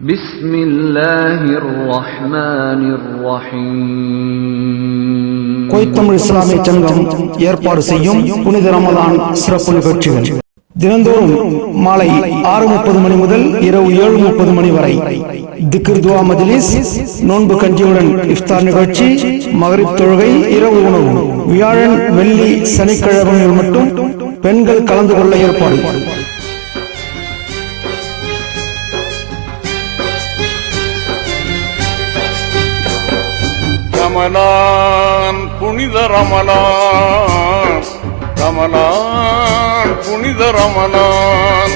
بسم الله الرحمن الرحيم கோய்த்தமிழ் இஸ்லாமிய சங்கம் ஏற்பாடு செய்யும் புனித ரமலான் சிறப்பு நிகழ்ச்சிகள் தினந்தோறும் மாலை ஆறு முப்பது மணி முதல் இரவு ஏழு முப்பது மணி வரை திக்ர் துவா மஜ்லிஸ் நோன்பு கஞ்சியுடன் இஃப்தார் நிகழ்ச்சி மகரிப் தொழுகை இரவு உணவு வியாழன் வெள்ளி சனிக்கிழமைகள் மட்டும் பெண்கள் கலந்து கொள்ள ஏற்பாடு ரமலான் புனித ரமலான் ரமலான் புனித ரமலான்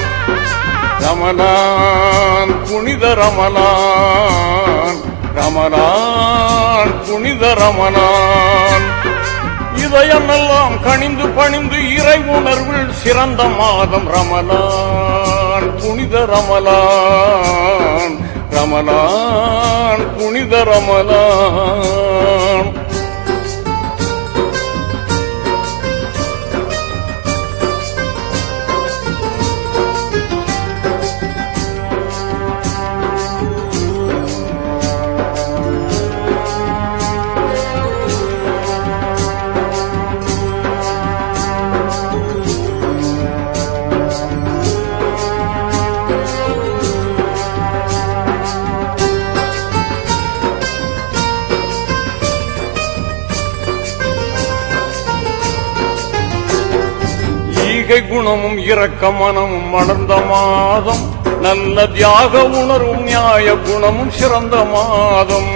ரமலான் புனித ரமலான் ரமலான் புனித ரமலான் இதயமெல்லாம் கணிந்து பணிந்து இறை உணர்வில் சிறந்த மாதம் ரமலான் புனித ரமலான் ரமலான் புனித ரமலான். ஈகை குணமும் இரக்க மனமும் மலர்ந்த மாதம் நல்ல தியாக உணர்வும் நியாய குணமும் சிறந்த மாதம்.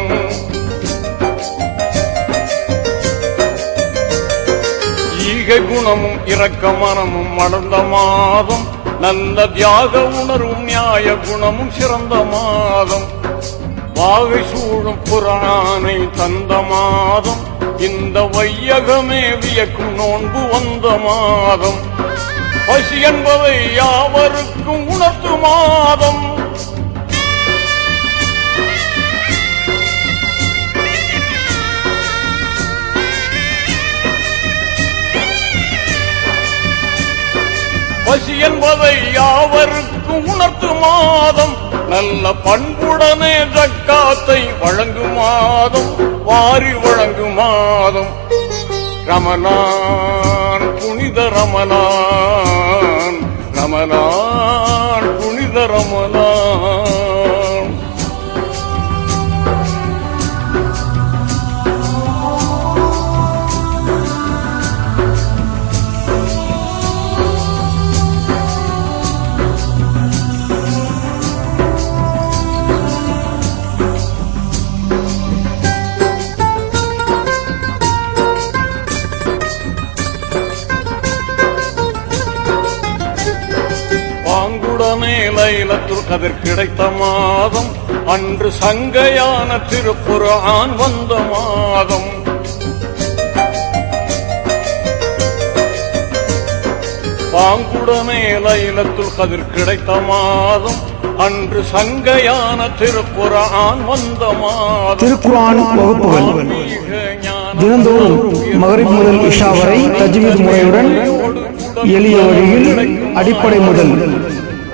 ஈகை குணமும் இரக்க மனமும் மலர்ந்த மாதம் நல்ல தியாக உணர்வும் நியாய குணமும் சிறந்த மாதம். வாகை சூழும் புராணை தந்த மாதம் இந்த வையகமே வியக்கும் நோன்பு வந்த மாதம். பசி என்பதை யாவருக்கும் உணர்த்து மாதம். பசி என்பதை யாவருக்கும் உணர்த்து மாதம். நல்ல பண்புடனே ஜக்காத்தை வழங்கும் மாதம். வாரி வழங்கும் மாதம். ரமணான் புனித ரமணான். லைலத்துல் கதிர் கிடைத்த மாதம் அன்று சங்கையான திருப்புரான் வந்த மாதம். பாங்குடனே லைலத்துல் கதிர் கிடைத்த மாதம் அன்று சங்கையான திருப்புரான் வந்த மாதம். திருக்குர்ஆன் வகுப்புகள். தினந்தோறும் மகரிப் முதல் இஷா வரை தஜ்வீத் முறையுடன் எளிய வழியில் அடிப்படை முதல்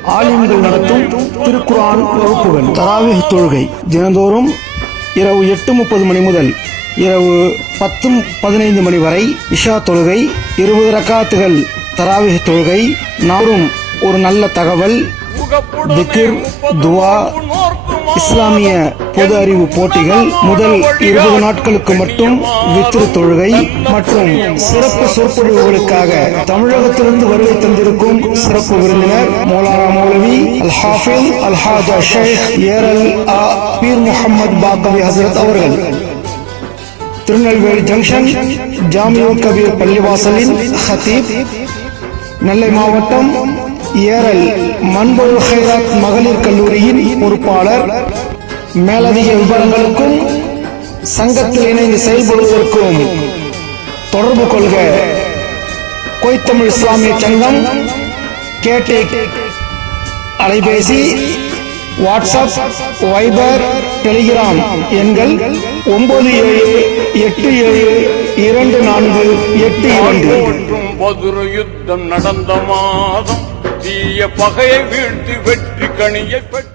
ஆலிம்கள் நடத்தும் திருக்குர்ஆன் வகுப்புகள். தராவிஹ் தொழுகை. தினந்தோறும் இரவு எட்டு முப்பது மணி முதல் இரவு பத்து பதினைந்து மணி வரை இஷா தொழுகை இருபது ரக்காத்துகள் தராவிஹ் தொழுகை நாரும் ஒரு நல்ல தகவல் திக்ர், துவா, இஸ்லாமிய பொது அறிவு போட்டிகள் முதல் இருபது நாட்களுக்கு மட்டும் வித்திரு தொழுகை மற்றும் சிறப்பு சொற்பொழிவுகளுக்காக தமிழகத்திலிருந்து வருகை தந்திருக்கும் சிறப்பு விருந்தினர் மௌலானா மௌலவி அல் ஹாஃபில் அல் ஹாஜா ஷேக் ஏரல் ஆ பீர் முகமது பாக்கவி ஹசரத் அவர்கள். திருநெல்வேலி ஜங்ஷன் ஜாமியோ கபீர் பள்ளிவாசலின் ஹத்தீப் நெல்லை மாவட்டம் ஏரல் மண்பொழு ஹைராத் மகளிர் கல்லூரியின் பொறுப்பாளர். மேலதிக விவரங்களுக்கும் சங்கத்தில் இணைந்து செயல்படுவதற்கும் தொடர்பு கொள்க. கொய்த்தமிழ் இஸ்லாமிய சங்கம் கேட்டே அலைபேசி வாட்ஸ்அப் வைபர் டெலிகிராம் எண்கள் ஒன்பது ஏழு எட்டு ஏழு இரண்டு நான்கு எட்டு இரண்டு. யுத்தம் நடந்த மாதம் தீய பகையை வீழ்த்தி வெற்றி கணியை பெற்று